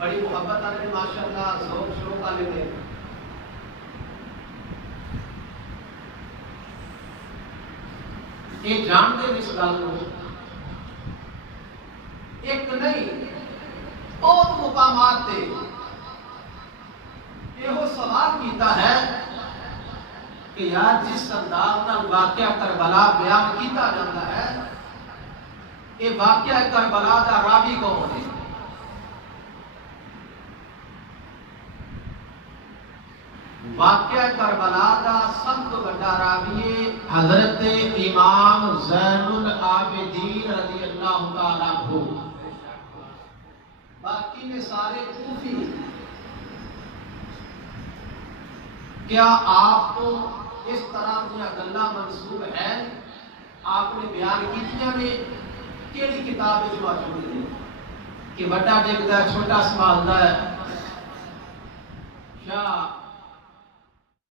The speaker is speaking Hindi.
बड़ी मुहब्बत वाले माशाअल्लाह शौक शौक वाले थे। ये जानते इस गल को एक नहीं बहुत मुकामात थे यो सवाल किया है कि यार जिस अंदाज नाल वाकया करबला बयान किया जाता है ये वाकया करबला का रावी कौन है? वाकया करबला का सब तो बड़ा रावी हजरत इमाम ज़ैनुल आबिदीन रज़ियल्लाहु ताला अन्हु। बाकी ने सारे कूफी। क्या आपको इस तरह की गल्ला मंसूब है? आपने बयान की केड़ी किताब मौजूद है कि बड़ा डिगदा छोटा संभालता है? शाह